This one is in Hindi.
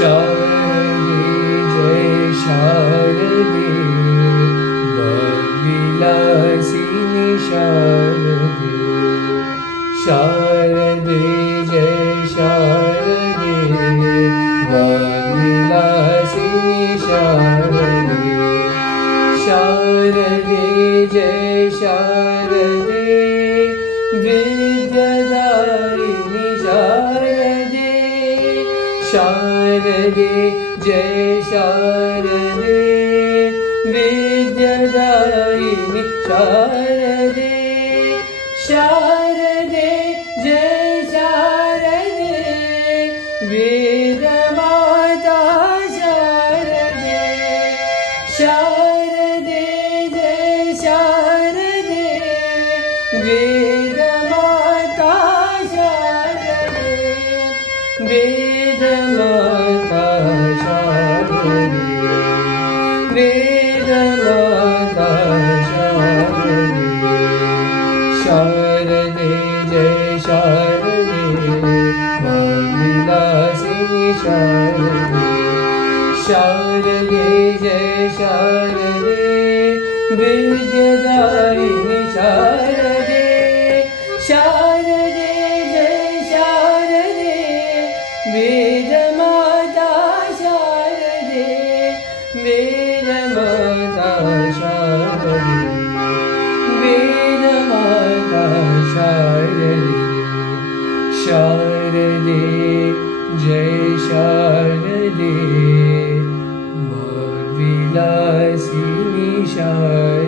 शारदे जय शारदे वाग्विलासिनि शारदे शारदे जय शारदे वाग्विलासिनि शारदे शारदे जय शारदे विद्यादायिनि शारदे शारदे जय शारदे विद्यादायिनि शारदे शारदे जय शारदे वेदमाता शारदे शारदे जय शारदे वेदमाता शारदे वेदमाता शारदे वेदमाता शारदे शारदे जय शारदे वाग्विलासिनि शारदे शारदे जय शारदे विद्यादायिनि शारदे शारदे जय शारदे वेदमाता शारदे वेदमाता शारदे वेदमाता शारदे शारदे जय शारदे वाग्विलासिनि शारदे